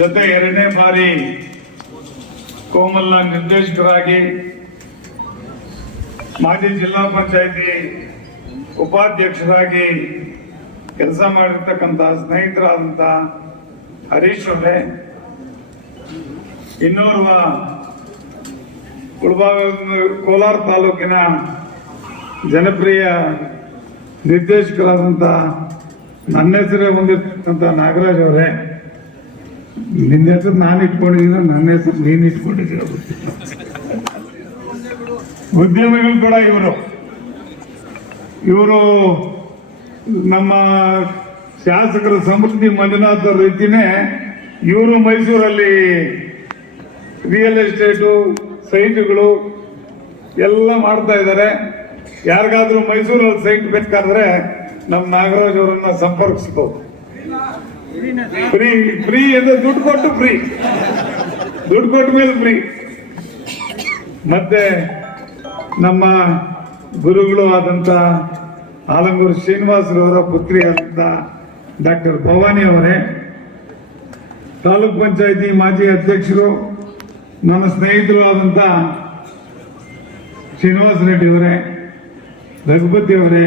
ಜೊತೆ ಎರಡನೇ ಬಾರಿ ಕೋಮಲ್ನ ನಿರ್ದೇಶಕರಾಗಿ ಮಾಜಿ ಜಿಲ್ಲಾ ಪಂಚಾಯತಿ ಉಪಾಧ್ಯಕ್ಷರಾಗಿ ಕೆಲಸ ಮಾಡಿರ್ತಕ್ಕಂಥ ಸ್ನೇಹಿತರಾದಂಥ ಹರೀಶ್ ಅವರೇ, ಇನ್ನೋರ್ವ ಕೋಲಾರ ತಾಲೂಕಿನ ಜನಪ್ರಿಯ ನಿರ್ದೇಶಕರಾದಂಥ ನನ್ನ ಹೆಸರೇ ಹೊಂದಿರ್ತಕ್ಕಂಥ ನಾಗರಾಜ್ ಅವರೇ, ನಿನ್ನ ಹೆಸರು ನಾನು ಇಟ್ಕೊಂಡಿದ್ದೀನ, ನನ್ನ ಹೆಸರು ನೀನು ಇಟ್ಕೊಂಡಿದ್ದೀರ. ಉದ್ಯಮಿಗಳು ಕೂಡ ಇವರು ನಮ್ಮ ಶಾಸಕರ ಸಮೃದ್ಧಿ ಮಂಜುನಾಥ್ ಅವ್ರ ರೀತಿನೇ ಇವರು ಮೈಸೂರಲ್ಲಿ ರಿಯಲ್ ಎಸ್ಟೇಟು ಸೈಟ್ಗಳು ಎಲ್ಲ ಮಾಡ್ತಾ ಇದ್ದಾರೆ. ಯಾರಿಗಾದ್ರೂ ಮೈಸೂರಲ್ಲಿ ಸೈಟ್ ಬೇಕಾದ್ರೆ ನಮ್ಮ ನಾಗರಾಜ್ ಅವರನ್ನ ಸಂಪರ್ಕಿಸಬಹುದು. ಫ್ರೀ ಅಂದ್ರೆ ದುಡ್ಡು ಕೊಟ್ಟು ಫ್ರೀ, ದುಡ್ಡು ಕೊಟ್ಟ ಮೇಲೆ ಫ್ರೀ. ಮತ್ತೆ ನಮ್ಮ ಗುರುಗಳು ಆದಂತ ಆಲಂಗೂರು ಶ್ರೀನಿವಾಸರವರ ಪುತ್ರಿ ಆದಂತ ಡಾಕ್ಟರ್ ಭವಾನಿ ಅವರೇ, ತಾಲೂಕ್ ಪಂಚಾಯತಿ ಮಾಜಿ ಅಧ್ಯಕ್ಷರು, ನನ್ನ ಸ್ನೇಹಿತರು ಆದಂತ ಶ್ರೀನಿವಾಸ ರೆಡ್ಡಿ ಅವರೇ, ರಘುಪತಿ ಅವರೇ,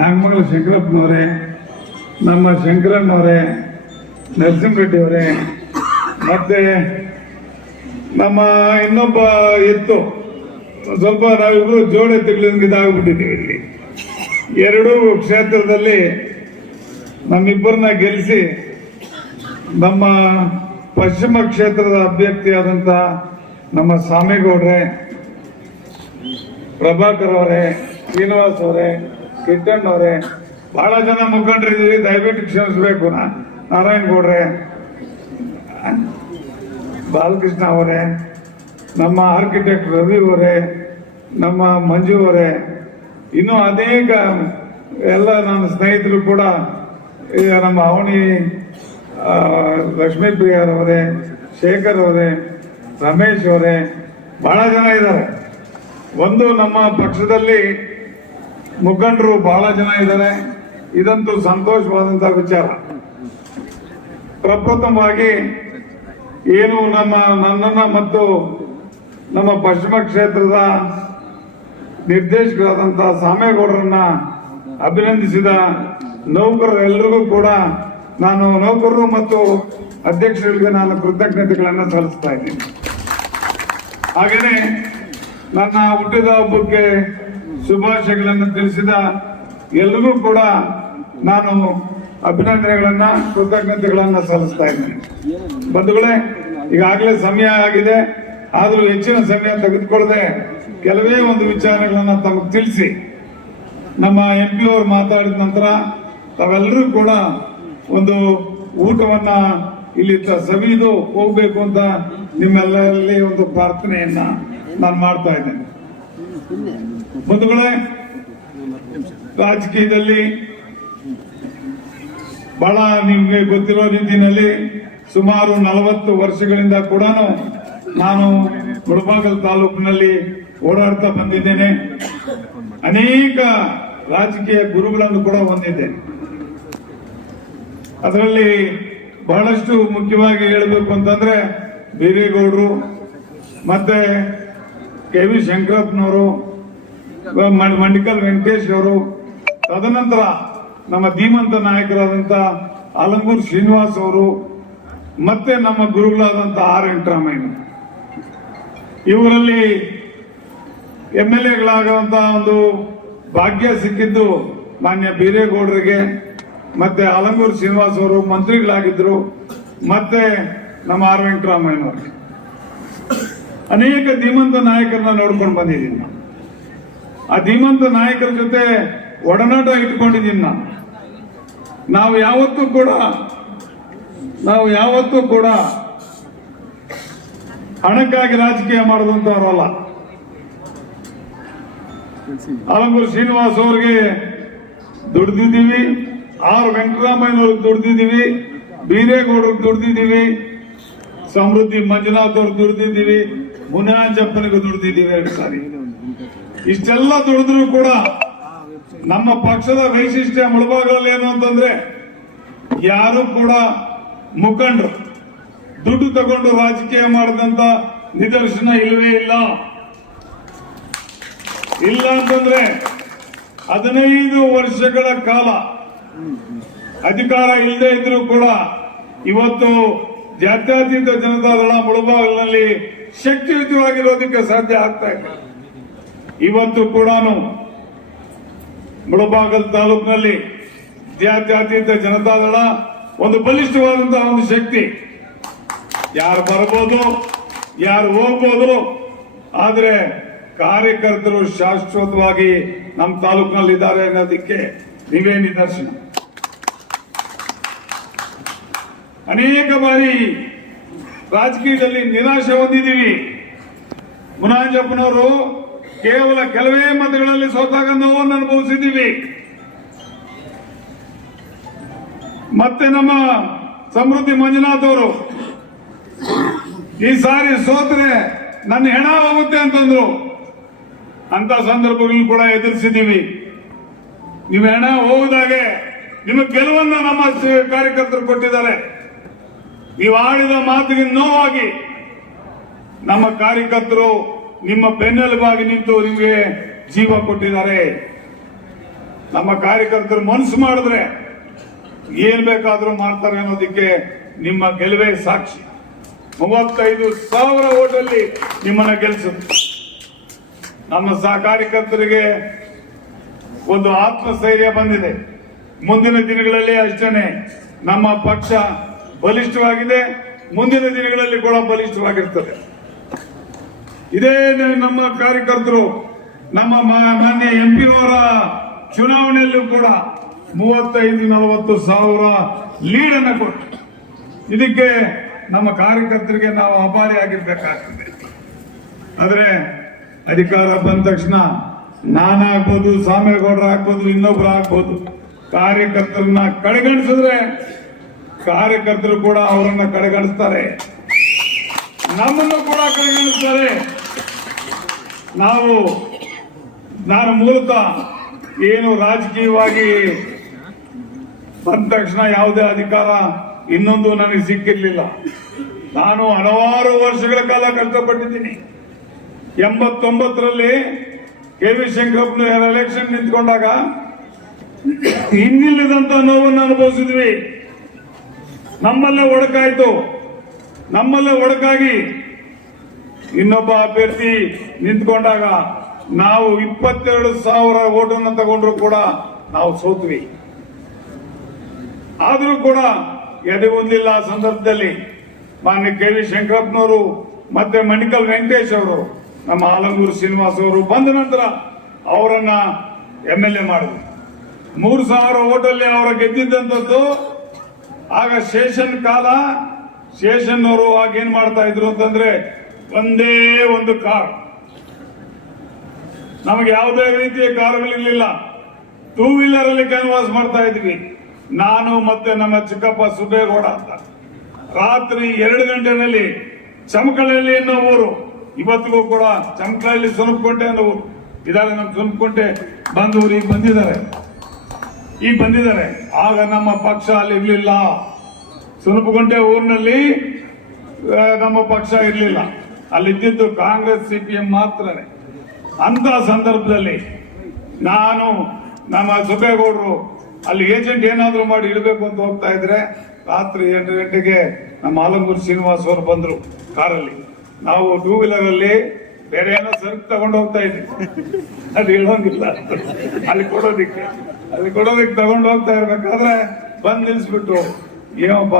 ನಾಗಮಂಗಲ ಶಂಕರಪ್ಪನವರೇ, ನಮ್ಮ ಶಂಕರಣ್ಣವರೇ, ನರಸಿಂಹರೆಡ್ಡಿ ಅವರೇ, ಮತ್ತೆ ನಮ್ಮ ಇನ್ನೊಬ್ಬ ಎತ್ತು ಸ್ವಲ್ಪ ನಾವಿಬ್ರು ಜೋಡೆತ್ತುಗಳಿಂದ ಇದಾಗ್ಬಿಟ್ಟಿದ್ದೀವಿ. ಇಲ್ಲಿ ಎರಡೂ ಕ್ಷೇತ್ರದಲ್ಲಿ ನಮ್ಮಿಬ್ಬರನ್ನ ಗೆಲ್ಲಿಸಿ ನಮ್ಮ ಪಶ್ಚಿಮ ಕ್ಷೇತ್ರದ ಅಭ್ಯರ್ಥಿಯಾದಂಥ ನಮ್ಮ ಸ್ವಾಮಿಗೌಡ್ರೆ, ಪ್ರಭಾಕರ್ ಅವರೇ, ಶ್ರೀನಿವಾಸ್ ಅವರೇ, ಕಿಟ್ಟಣ್ಣ ಅವರೇ, ಬಹಳ ಜನ ಮುಖಂಡರಿದ್ದೀರಿ, ದಯವಿಟ್ಟು ಕ್ಷಮಿಸಬೇಕು. ನಾರಾಯಣ್ ಗೌಡ್ರೆ, ಬಾಲಕೃಷ್ಣ ಅವರೇ, ನಮ್ಮ ಆರ್ಕಿಟೆಕ್ಟ್ ರವಿ ಅವರೇ, ನಮ್ಮ ಮಂಜು ಅವರೇ, ಇನ್ನೂ ಅನೇಕ ಎಲ್ಲ ನನ್ನ ಸ್ನೇಹಿತರು ಕೂಡ, ನಮ್ಮ ಅವನಿ ಲಕ್ಷ್ಮೀಪ್ರಿಯರವರೇ, ಶೇಖರ್ ಅವರೇ, ರಮೇಶ್ ಅವರೇ, ಬಹಳ ಜನ ಇದ್ದಾರೆ. ಒಂದು ನಮ್ಮ ಪಕ್ಷದಲ್ಲಿ ಮುಖಂಡರು ಬಹಳ ಜನ ಇದ್ದಾರೆ. ಇದಂತೂ ಸಂತೋಷವಾದಂತಹ ವಿಚಾರ. ಪ್ರಪ್ರಥಮವಾಗಿ ಏನು ನನ್ನನ್ನ ಮತ್ತು ನಮ್ಮ ಪಶ್ಚಿಮ ಕ್ಷೇತ್ರದ ನಿರ್ದೇಶಕರಾದಂತಹ ಸಾಮೇಗೌಡರನ್ನ ಅಭಿನಂದಿಸಿದ ನೌಕರರೆಲ್ಲರಿಗೂ ಕೂಡ ನಾನು ನೌಕರರು ಮತ್ತು ಅಧ್ಯಕ್ಷರಿಗೆ ನಾನು ಕೃತಜ್ಞತೆಗಳನ್ನು ಸಲ್ಲಿಸ್ತಾ ಇದ್ದೀನಿ. ಹಾಗೆಯೇ ನನ್ನ ಹುಟ್ಟಿದ ಹಬ್ಬಕ್ಕೆ ಶುಭಾಶಯಗಳನ್ನು ತಿಳಿಸಿದ ಎಲ್ಲರಿಗೂ ಕೂಡ ನಾನು ಅಭಿನಂದನೆಗಳನ್ನ ಕೃತಜ್ಞತೆಗಳನ್ನ ಸಲ್ಲಿಸ್ತಾ ಇದ್ದೀನಿ. ಬಂಧುಗಳೇ, ಈಗಾಗಲೇ ಸಮಯ ಆಗಿದೆ, ಆದರೂ ಹೆಚ್ಚಿನ ಸಮಯ ತೆಗೆದುಕೊಳ್ಳದೆ ಕೆಲವೇ ಒಂದು ವಿಚಾರಗಳನ್ನ ತಮಗೆ ತಿಳಿಸಿ, ನಮ್ಮ MP ಅವರು ಮಾತಾಡಿದ ನಂತರ ತಾವೆಲ್ಲರೂ ಕೂಡ ಒಂದು ಊಟವನ್ನ ಇಲ್ಲಿ ಸವಿದು ಹೋಗ್ಬೇಕು ಅಂತ ನಿಮ್ಮೆಲ್ಲರಲ್ಲಿ ಒಂದು ಪ್ರಾರ್ಥನೆಯನ್ನ ನಾನು ಮಾಡ್ತಾ ಇದ್ದೇನೆ. ಬಂಧುಗಳೇ, ರಾಜಕೀಯದಲ್ಲಿ ಬಹಳ ನಿಮ್ಗೆ ಗೊತ್ತಿರೋ ರೀತಿಯಲ್ಲಿ ಸುಮಾರು 40 ವರ್ಷಗಳಿಂದ ಕೂಡ ನಾನು ಮುಳಬಾಗಿಲು ತಾಲೂಕಿನಲ್ಲಿ ಓಡಾಡ್ತಾ ಬಂದಿದ್ದೇನೆ. ಅನೇಕ ರಾಜಕೀಯ ಗುರುಗಳನ್ನು ಕೂಡ ಹೊಂದಿದ್ದೇನೆ. ಅದರಲ್ಲಿ ಬಹಳಷ್ಟು ಮುಖ್ಯವಾಗಿ ಹೇಳಬೇಕು ಅಂತಂದ್ರೆ ಬೀರೇಗೌಡರು, ಮತ್ತೆ KV ಶಂಕರಪ್ಪನವರು, ಮಂಡಿಕಲ್ ವೆಂಕಟೇಶ್ ಅವರು, ತದನಂತರ ನಮ್ಮ ಧೀಮಂತ ನಾಯಕರಾದಂಥ ಆಲಂಗೂರು ಶ್ರೀನಿವಾಸ್ ಅವರು, ಮತ್ತೆ ನಮ್ಮ ಗುರುಗಳಾದಂಥ R ವೆಂಕಟರಾಮಯ್ಯ. ಇವರಲ್ಲಿ MLAಗಳಾಗುವಂತಹ ಒಂದು ಭಾಗ್ಯ ಸಿಕ್ಕಿದ್ದು ಮಾನ್ಯ ಬೀರೇಗೌಡರಿಗೆ, ಮತ್ತೆ ಆಲಂಗೂರು ಶ್ರೀನಿವಾಸ್ ಅವರು ಮಂತ್ರಿಗಳಾಗಿದ್ರು, ಮತ್ತೆ ನಮ್ಮ R ವೆಂಕಟರಾಮಯ್ಯನವರಿಗೆ. ಅನೇಕ ಧೀಮಂತ ನಾಯಕರನ್ನ ನೋಡ್ಕೊಂಡು ಬಂದಿದ್ದೀನಿ ನಾನು. ಆ ಧೀಮಂತ ನಾಯಕರ ಜೊತೆ ಒಡನಾಟ ಇಟ್ಕೊಂಡಿದ್ದೀನಿ ನಾನು. ನಾವು ಯಾವತ್ತೂ ಕೂಡ ಹಣಕ್ಕಾಗಿ ರಾಜಕೀಯ ಮಾಡಿದಂತವರಲ್ಲ. ಆಲಂಗೂರು ಶ್ರೀನಿವಾಸ್ ಅವರಿಗೆ ದುಡ್ದಿದ್ದೀವಿ, R ವೆಂಕಟರಾಮಯ್ಯನವ್ರಿಗೆ ದುಡ್ದಿದ್ದೀವಿ, ಬೀರೇಗೌಡರಿಗೆ ದುಡ್ದಿದ್ದೀವಿ, ಸಮೃದ್ಧಿ ಮಂಜುನಾಥ್ ಅವ್ರಿಗೆ ದುಡ್ದಿದ್ದೀವಿ, ಮುನಿರಾಜಪ್ಪನಿಗೂ ದುಡ್ದಿದ್ದೀವಿ 2 ಸಾರಿ. ಇಷ್ಟೆಲ್ಲ ದುಡಿದ್ರು ಕೂಡ ನಮ್ಮ ಪಕ್ಷದ ವೈಶಿಷ್ಟ್ಯ ಮುಳಬಾಗಿಲಲ್ಲಿ ಏನು ಅಂತಂದ್ರೆ, ಯಾರು ಕೂಡ ಮುಖಂಡರು ದುಡ್ಡು ತಗೊಂಡು ರಾಜಕೀಯ ಮಾಡಿದಂತ ನಿದರ್ಶನ ಇಲ್ಲವೇ ಇಲ್ಲ ಅಂತಂದ್ರೆ 15 ವರ್ಷಗಳ ಕಾಲ ಅಧಿಕಾರ ಇಲ್ಲದೆ ಇದ್ರೂ ಕೂಡ ಇವತ್ತು ಜಾತ್ಯತೀತ ಜನತಾದಳ ಮುಳಬಾಗಿಲಿನಲ್ಲಿ ಶಕ್ತಿಯುತವಾಗಿರೋದಕ್ಕೆ ಸಾಧ್ಯ ಆಗ್ತಾ ಇದೆ. ಇವತ್ತು ಕೂಡ ಮುಳಬಾಗಿಲು ತಾಲೂಕಿನಲ್ಲಿ ಜಾತ್ಯತೀತ ಜನತಾದಳ ಒಂದು ಬಲಿಷ್ಠವಾದಂತಹ ಒಂದು ಶಕ್ತಿ. ಯಾರು ಬರ್ಬೋದು, ಯಾರು ಹೋಗ್ಬೋದು, ಆದ್ರೆ ಕಾರ್ಯಕರ್ತರು ಶಾಶ್ವತವಾಗಿ ನಮ್ಮ ತಾಲೂಕಿನಲ್ಲಿ ಇದ್ದಾರೆ ಅನ್ನೋದಕ್ಕೆ ನೀವೇ ನಿದರ್ಶನ. ಅನೇಕ ಬಾರಿ ರಾಜಕೀಯದಲ್ಲಿ ನಿರಾಶೆ ಹೊಂದಿದ್ದೀವಿ. ಮುನಾಂಜಪ್ಪನವರು ಕೇವಲ ಕೆಲವೇ ಮತಗಳಲ್ಲಿ ಸೋತಾಗ ನೋವನ್ನು ಅನುಭವಿಸಿದ್ದೀವಿ. ಮತ್ತೆ ನಮ್ಮ ಸಮೃದ್ಧಿ ಮಂಜುನಾಥ್ ಅವರು ಈ ಸಾರಿ ಸೋತ್ರೆ ನನ್ನ ಹೆಣ ಹೋಗುತ್ತೆ ಅಂತಂದ್ರು. ಅಂತ ಸಂದರ್ಭಗಳನ್ನು ಕೂಡ ಎದುರಿಸಿದ್ದೀವಿ. ನೀವು ಹೆಣ ಹೋಗುದಾಗೆ ನಿಮ್ಮ ಗೆಲುವನ್ನು ನಮ್ಮ ಕಾರ್ಯಕರ್ತರು ಕೊಟ್ಟಿದ್ದಾರೆ. ನೀವು ಆಡಿದ ಮಾತಿಗೆ ನೋವಾಗಿ ನಮ್ಮ ಕಾರ್ಯಕರ್ತರು ನಿಮ್ಮ ಬೆನ್ನೆಲುಬಾಗಿ ನಿಂತು ನಿಮಗೆ ಜೀವ ಕೊಟ್ಟಿದ್ದಾರೆ. ನಮ್ಮ ಕಾರ್ಯಕರ್ತರು ಮನಸ್ಸು ಮಾಡಿದ್ರೆ ಏನ್ ಬೇಕಾದ್ರೂ ಮಾಡ್ತಾರೆ ಅನ್ನೋದಕ್ಕೆ ನಿಮ್ಮ ಗೆಲುವೇ ಸಾಕ್ಷಿ. 35,000 ಓಟಲ್ಲಿ ನಿಮ್ಮನ್ನ ಗೆಲ್ಲಿಸುತ್ತೆ. ನಮ್ಮ ಕಾರ್ಯಕರ್ತರಿಗೆ ಒಂದು ಆತ್ಮಸ್ಥೈರ್ಯ ಬಂದಿದೆ. ಮುಂದಿನ ದಿನಗಳಲ್ಲಿ ಅಷ್ಟೇ ನಮ್ಮ ಪಕ್ಷ ಬಲಿಷ್ಠವಾಗಿದೆ. ಮುಂದಿನ ದಿನಗಳಲ್ಲಿ ಕೂಡ ಬಲಿಷ್ಠವಾಗಿರ್ತದೆ. ಇದೇ ನಮ್ಮ ಕಾರ್ಯಕರ್ತರು ನಮ್ಮ ಮಾನ್ಯ MP ಅವರ ಚುನಾವಣೆಯಲ್ಲೂ ಕೂಡ 35-40 ಸಾವಿರ ಲೀಡನ್ನು ಕೊಟ್ಟು ಇದಕ್ಕೆ ನಮ್ಮ ಕಾರ್ಯಕರ್ತರಿಗೆ ನಾವು ಆಭಾರಿಯಾಗಿರ್ಬೇಕಾಗ್ತದೆ. ಆದ್ರೆ ಅಧಿಕಾರ ಬಂದ ತಕ್ಷಣ ನಾನಾಗ್ಬೋದು, ಸಾಮೇಗೌಡರು ಆಗ್ಬೋದು, ಇನ್ನೊಬ್ರು ಆಗ್ಬೋದು, ಕಾರ್ಯಕರ್ತರನ್ನ ಕಡೆಗಣಿಸಿದ್ರೆ ಕಾರ್ಯಕರ್ತರು ಕೂಡ ಅವರನ್ನ ಕಡೆಗಣಿಸ್ತಾರೆ, ನಮ್ಮನ್ನು ಕೂಡ ಕಡೆಗಣಿಸ್ತಾರೆ. ನಾನು ಮೂಲತಃ ಏನು ರಾಜಕೀಯವಾಗಿ ಬಂದ ತಕ್ಷಣ ಯಾವುದೇ ಅಧಿಕಾರ ಇನ್ನೊಂದು ನನಗೆ ಸಿಕ್ಕಿರ್ಲಿಲ್ಲ. ನಾನು ಹಲವಾರು ವರ್ಷಗಳ ಕಾಲ ಕಷ್ಟಪಟ್ಟಿದ್ದೀನಿ. 89ರಲ್ಲಿ KV ಶಂಕರಪ್ಪನವರ ಎಲೆಕ್ಷನ್ ನಿಂತ್ಕೊಂಡಾಗ ಇನ್ನಿಲ್ಲದಂತ ನೋವನ್ನು ಅನುಭವಿಸಿದ್ವಿ. ನಮ್ಮಲ್ಲೇ ಒಡಕಾಯ್ತು. ನಮ್ಮಲ್ಲೇ ಒಡಕಾಗಿ ಇನ್ನೊಬ್ಬ ಅಭ್ಯರ್ಥಿ ನಿಂತ್ಕೊಂಡಾಗ ನಾವು 22,000 ಓಟನ್ನು ತಗೊಂಡ್ರು ಕೂಡ ನಾವು ಸೋತ್ವಿ. ಆದ್ರೂ ಕೂಡ ಎದೆ ಹೊಂದಿಲ್ಲ. ಆ ಸಂದರ್ಭದಲ್ಲಿ ಮಾನ್ಯ KV ಶಂಕರಪ್ಪನವರು ಮತ್ತೆ ಮಣಿಕಲ್ ವೆಂಕಟೇಶ್ ಅವರು, ನಮ್ಮ ಆಲಂಗೂರು ಶ್ರೀನಿವಾಸ್ ಅವರು ಬಂದ ನಂತರ ಅವರನ್ನ MLA ಮಾಡಿದ್ರು. 3,000 ಓಟಲ್ಲಿ ಅವರ ಗೆದ್ದಿದ್ದಂಥದ್ದು. ಆಗ ಶೇಷನ್ ಕಾಲ. ಶೇಷನ್ ಅವರು ಆಗೇನ್ ಮಾಡ್ತಾ ಇದ್ರು ಅಂತಂದ್ರೆ ಒಂದೇ ಒಂದು ಕಾರ್, ನಮಗೆ ಯಾವುದೇ ರೀತಿಯ ಕಾರುಗಳಿರ್ಲಿಲ್ಲ. 2 ವೀಲರ್ ಅಲ್ಲಿ ಕ್ಯಾನ್ವಾಸ್ ಮಾಡ್ತಾ ಇದ್ವಿ. ನಾನು ಮತ್ತೆ ನಮ್ಮ ಚಿಕ್ಕಪ್ಪ ಸುಬೇಗೌಡ ಅಂತ ರಾತ್ರಿ 2 ಗಂಟೆನಲ್ಲಿ ಚಮಕಳಲ್ಲಿ ಅನ್ನೋ ಊರು, ಇವತ್ತಿಗೂ ಕೂಡ ಚಮಕಳಲ್ಲಿ ಸುನಪುಂಟೆ ಅನ್ನೋ ಊರು ಇದಾರೆ. ನಮ್ಮ ಸುನಪುಂಟೆ ಬಂದವರು ಈಗ ಬಂದಿದ್ದಾರೆ. ಆಗ ನಮ್ಮ ಪಕ್ಷ ಅಲ್ಲಿ ಇರ್ಲಿಲ್ಲ. ಸುನಪುಂಟೆ ಊರಿನಲ್ಲಿ ನಮ್ಮ ಪಕ್ಷ ಇರ್ಲಿಲ್ಲ. ಅಲ್ಲಿದ್ದು ಕಾಂಗ್ರೆಸ್ CPM ಮಾತ್ರನೇ. ಅಂತ ಸಂದರ್ಭದಲ್ಲಿ ನಾನು ನಮ್ಮ ಸುಬೇಗೌಡರು ಅಲ್ಲಿ ಏಜೆಂಟ್ ಏನಾದ್ರು ಮಾಡಿ ಇಡಬೇಕು ಅಂತ ಹೋಗ್ತಾ ಇದ್ರೆ ರಾತ್ರಿ 8 ಗಂಟೆಗೆ ನಮ್ಮ ಆಲಂಗೂರು ಶ್ರೀನಿವಾಸ್ ಅವರು ಬಂದ್ರು ಕಾರಲ್ಲಿ. ನಾವು 2 ವೀಲರ್ ಅಲ್ಲಿ ಬೇರೆ ಏನೋ ಸರಕು ತಗೊಂಡು ಹೋಗ್ತಾ ಇದ್ವಿ. ಅದು ಹೇಳೋಂಗಿಲ್ಲ, ಅಲ್ಲಿ ಕೊಡೋದಿಕ್ಕೆ ತಗೊಂಡು ಹೋಗ್ತಾ ಇರ್ಬೇಕಾದ್ರೆ ಬಂದ್ ನಿಲ್ಸ್ಬಿಟ್ಟು, ಏನಪ್ಪ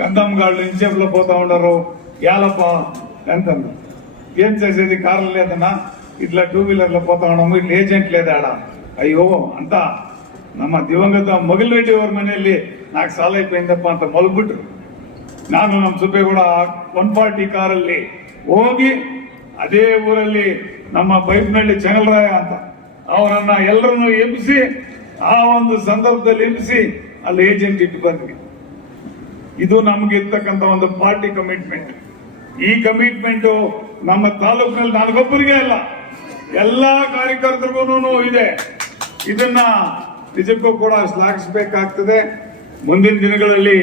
ಕಂದಮ್ಗಾళ్ళు ಇಂಚೆಪ್ಲ పోతా ఉండరు యాలప్ప ಅಂತಂದ್ರು. ఏం చేసేది కార్లు లేదన్నా, ఇట్లా 2 వీలర్లో పోతా ఉన్నాము, ఇట్లా ఏజೆಂಟ್ లేదాಡ. ಅಯ್ಯೋ ಅಂತ ನಮ್ಮ ದಿವಂಗತ ಮೊಗಲ್ರೆಡ್ಡಿ ಅವ್ರ ಮನೆಯಲ್ಲಿ ನಾಲ್ಕು ಸಾಲ అయిపోయింದಪ್ಪ ಅಂತ ಮಲಗ್ಬಿಟ್ರು. ನಾನು ನಮ್ಮ ಸುಬ್ಬೇಗೌಡ 140 ಕಾರಲ್ಲಿ ಹೋಗಿ ಅದೇ ಊರಲ್ಲಿ ನಮ್ಮ ಬೈಪ್ನಳ್ಳಿ ಚೆಂಗಲರಾಯ ಅಂತ ಅವರನ್ನ ಎಲ್ಲರನ್ನು ಎಬ್ಬಿಸಿ, ಆ ಒಂದು ಸಂದರ್ಭದಲ್ಲಿ ಎಬ್ಬಿಸಿ ಅಲ್ಲಿ ಏಜೆಂಟ್ ಇಟ್ಟು ಬಂದ್ವಿ. ಇದು ನಮ್ಗೆ ಇರ್ತಕ್ಕಂಥ ಒಂದು ಪಾರ್ಟಿ ಕಮಿಟ್ಮೆಂಟ್. ಈ ಕಮಿಟ್ಮೆಂಟ್ ನಮ್ಮ ತಾಲೂಕಿನಲ್ಲಿ ನನಗೊಬ್ಬರಿಗೆ ಅಲ್ಲ, ಎಲ್ಲಾ ಕಾರ್ಯಕರ್ತರಿಗೂ ಇದೆ. ಇದನ್ನ ನಿಜಕ್ಕೂ ಕೂಡ ಶ್ಲಾಘಿಸಬೇಕಾಗ್ತದೆ. ಮುಂದಿನ ದಿನಗಳಲ್ಲಿ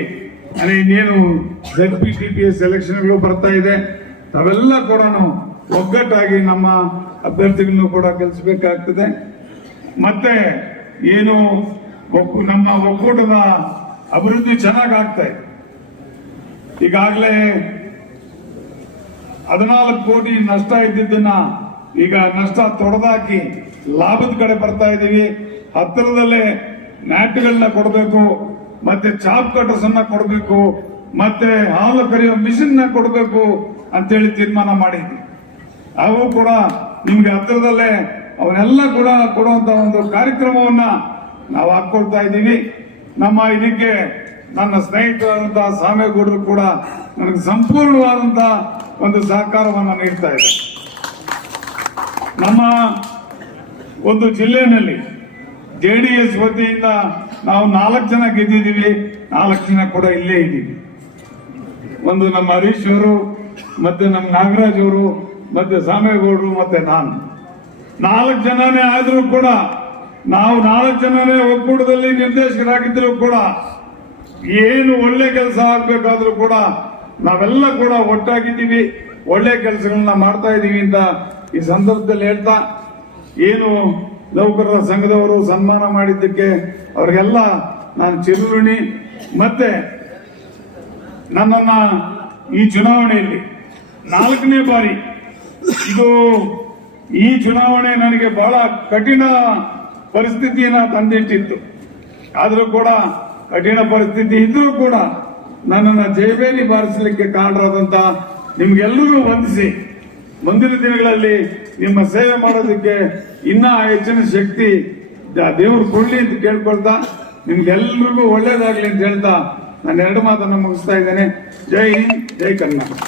ಇನ್ನೇನು ZPTPS ಎಲೆಕ್ಷನ್ಗಳು ಬರ್ತಾ ಇದೆ, ಅವೆಲ್ಲ ಕೂಡ ಒಗ್ಗಟ್ಟಾಗಿ ನಮ್ಮ ಅಭ್ಯರ್ಥಿಗಳನ್ನು ಕೂಡ ಗೆಲ್ಲಿಸಬೇಕಾಗ್ತದೆ. ಮತ್ತೆ ಏನು ನಮ್ಮ ಒಕ್ಕೂಟದ ಅಭಿವೃದ್ಧಿ ಚೆನ್ನಾಗಿ ಆಗ್ತಾ ಇದೆ. ಈಗಾಗಲೇ 14 ಕೋಟಿ ನಷ್ಟ ಇದ್ದಿದ್ದನ್ನ ಈಗ ನಷ್ಟ ತೊಡೆದಾಕಿ ಲಾಭದ ಕಡೆ ಬರ್ತಾ ಇದ್ದೀವಿ. ಹತ್ತಿರದಲ್ಲೇ ನ್ಯಾಟ್ಗಳನ್ನ ಕೊಡಬೇಕು, ಮತ್ತೆ ಚಾಪ್ ಕಟರ್ಸ್ ಅನ್ನ ಕೊಡಬೇಕು, ಮತ್ತೆ ಹಾಲು ಕರೆಯೋ ಮಿಷನ್ ನ ಕೊಡಬೇಕು ಅಂತೇಳಿ ತೀರ್ಮಾನ ಮಾಡಿದ್ವಿ. ಅವು ಕೂಡ ನಿಮ್ಗೆ ಹತ್ತಿರದಲ್ಲೇ ಅವನ್ನೆಲ್ಲ ಕೂಡ ಕೊಡುವಂತ ಒಂದು ಕಾರ್ಯಕ್ರಮವನ್ನ ನಾವು ಹಾಕೊಳ್ತಾ ಇದ್ದೀವಿ. ಇದಕ್ಕೆ ನನ್ನ ಸ್ನೇಹಿತರಾದಂತಹ ಸಾಮೇಗೌಡರು ಕೂಡ ನನಗೆ ಸಂಪೂರ್ಣವಾದಂತಹ ಒಂದು ಸಹಕಾರವನ್ನು ನೀಡ್ತಾ ಇದೆ. ನಮ್ಮ ಒಂದು ಜಿಲ್ಲೆಯಲ್ಲಿ JDS ವತಿಯಿಂದ ನಾವು 4 ಜನ ಗೆದ್ದಿದ್ದೀವಿ, 4 ಜನ ಕೂಡ ಇಲ್ಲೇ ಇದ್ದೀವಿ. ಒಂದು ನಮ್ಮ ಹರೀಶ್ ಅವರು, ಮತ್ತೆ ನಮ್ಮ ನಾಗರಾಜ್ ಅವರು, ಮತ್ತೆ ಸಾಮೇಗೌಡರು, ಮತ್ತೆ ನಾನು 4 ಜನನೇ ಆದ್ರೂ ಕೂಡ ನಾವು 4 ಜನನೇ ಒಕ್ಕೂಟದಲ್ಲಿ ನಿರ್ದೇಶಕರಾಗಿದ್ದರೂ ಕೂಡ ಏನು ಒಳ್ಳೆ ಕೆಲಸ ಆಗ್ಬೇಕಾದ್ರೂ ಕೂಡ ನಾವೆಲ್ಲ ಕೂಡ ಒಟ್ಟಾಗಿದ್ದೀವಿ, ಒಳ್ಳೆ ಕೆಲಸಗಳನ್ನ ಮಾಡ್ತಾ ಇದ್ದೀವಿ ಅಂತ ಈ ಸಂದರ್ಭದಲ್ಲಿ ಹೇಳ್ತಾ, ಏನು ನೌಕರರ ಸಂಘದವರು ಸನ್ಮಾನ ಮಾಡಿದ್ದಕ್ಕೆ ಅವ್ರಿಗೆಲ್ಲ ನಾನು ಚಿರಋಣಿ. ಮತ್ತೆ ನನ್ನನ್ನ ಈ ಚುನಾವಣೆಯಲ್ಲಿ 4ನೇ ಬಾರಿ ಈ ಚುನಾವಣೆ ನನಗೆ ಬಹಳ ಕಠಿಣ ಪರಿಸ್ಥಿತಿಯನ್ನ ತಂದಿಟ್ಟಿತ್ತು. ಆದರೂ ಕೂಡ ಕಠಿಣ ಪರಿಸ್ಥಿತಿ ಇದ್ರೂ ಕೂಡ ನನ್ನನ್ನು ಜಯಬೇರಿ ಬಾರಿಸಲಿಕ್ಕೆ ಕಾರಣರಾದಂತ ನಿಮ್ಗೆಲ್ಲರಿಗೂ ವಂದಿಸಿ, ಮುಂದಿನ ದಿನಗಳಲ್ಲಿ ನಿಮ್ಮ ಸೇವೆ ಮಾಡೋದಕ್ಕೆ ಇನ್ನ ಹೆಚ್ಚಿನ ಶಕ್ತಿ ದೇವರು ಕೊಡ್ಲಿ ಅಂತ ಕೇಳ್ಕೊಳ್ತಾ, ನಿಮ್ಗೆಲ್ರಿಗೂ ಒಳ್ಳೇದಾಗ್ಲಿ ಅಂತ ಹೇಳ್ತಾ ನಾನು 2 ಮಾತನ್ನು ಮುಗಿಸ್ತಾ ಇದ್ದೇನೆ. ಜೈ ಹಿಂದ್, ಜೈ ಕರ್ನಾಟಕ.